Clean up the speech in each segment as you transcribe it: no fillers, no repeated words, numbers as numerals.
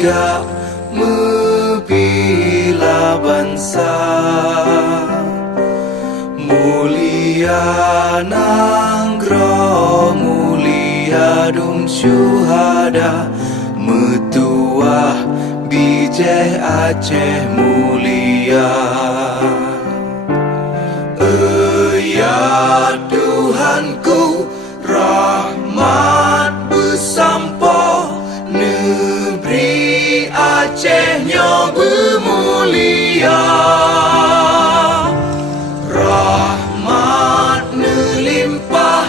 tiga membela bangsa. Mulia Nanggroe, mulia dum syuhada, Metuah Bijih Aceh mulia. Ya Tuhanku, rahmat bersampo, negeri Acehnya bermulia. Rahmat melimpah,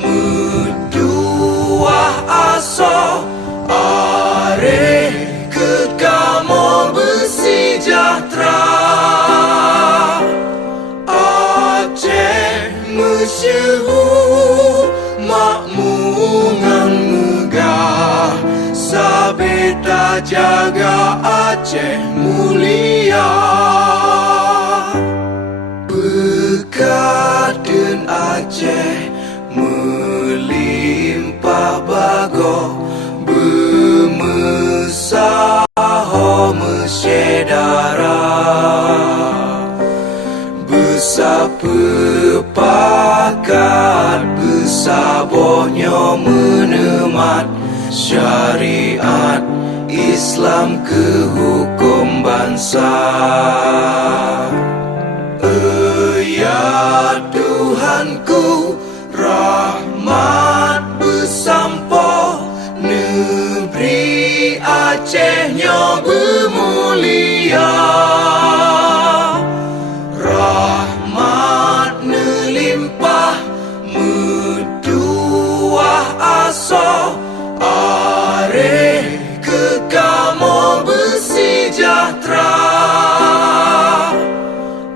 meduah aso, areh kekamo bersejahtera. Masyhur makmungan megah, sabeta jaga Aceh mulia. Berkat dan Aceh melimpah bago, bermesaho mesyedara. Bersepakat bersabohnya menemat syariat Islam ke hukum bangsa. Ya Tuhanku, rahmat bersampo, negeri Acehnya bermulia. Rahmat melimpah, meduah aso, areh kekamo bersejahtera.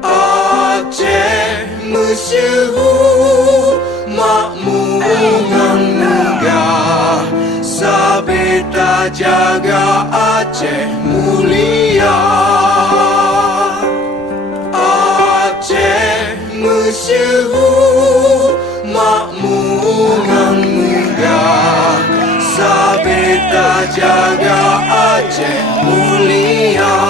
Aceh masyhur makmungan megah, sabeta jaga Aceh mulia. Aceh masyhur makmungan megah, sabeta jaga Aceh mulia.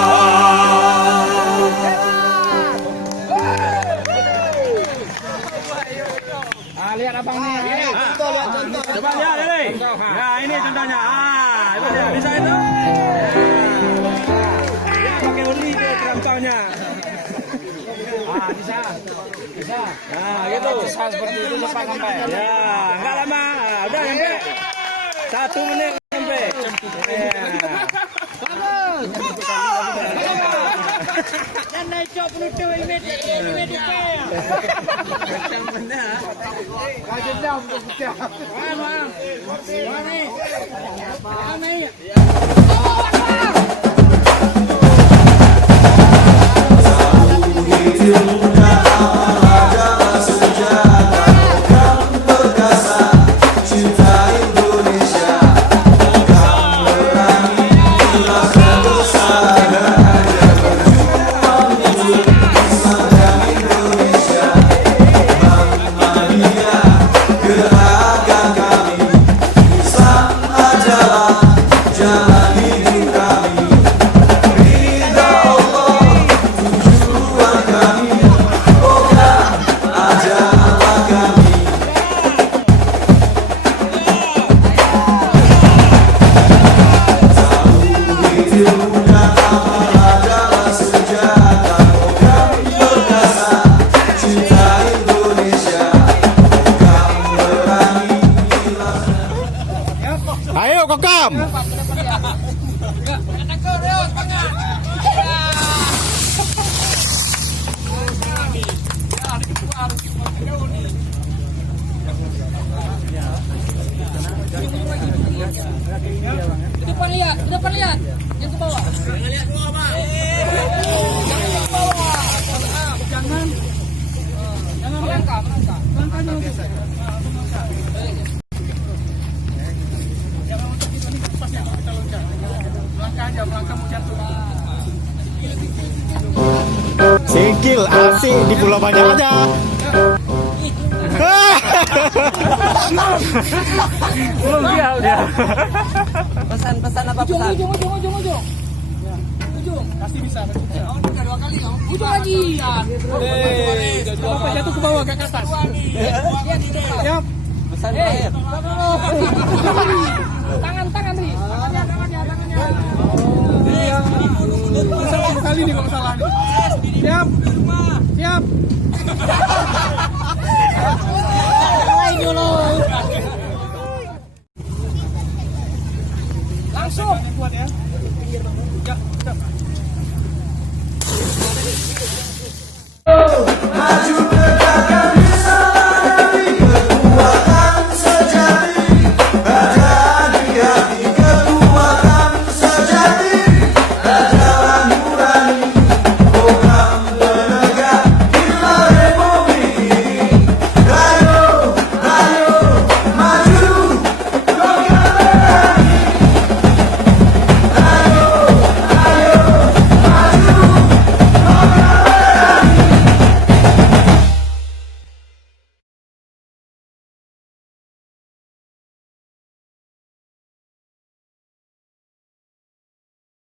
Lihat abang nih, lihat contoh. Coba lihat ini. Ya ini contohnya. Itu dia bisa itu. Ya pakai uli itu contohnya. Bisa. Nah gitu. Bisa seperti itu cepat sampai. Ya nggak lama, udah sampai 1 menit sampai. Dan naik cok penutup ini ya. Macam mana? Kajian dah untuk kita. Mana? Ayo kokam. Depan lihat. Yang ke bawah. Jangan lihat bawah, Bang. Jangan lihat bawah. Jangan melangkah. Langkahnya biasa. Singkil asik di Pulau Banyak aja. Belum siap dia. Pesan apa pesan? Ujung. Ujung. Pasti bisa. Oh, udah 2 kali. Ujung lagi. Apa jatuh ke bawah ke atas? Siap. Pesan terakhir. Tangan, Ri. Tangannya. Bisa 10 kali nih kalau salah nih. Siap. Lain dulu. Langsung. Kuat ya. Ya,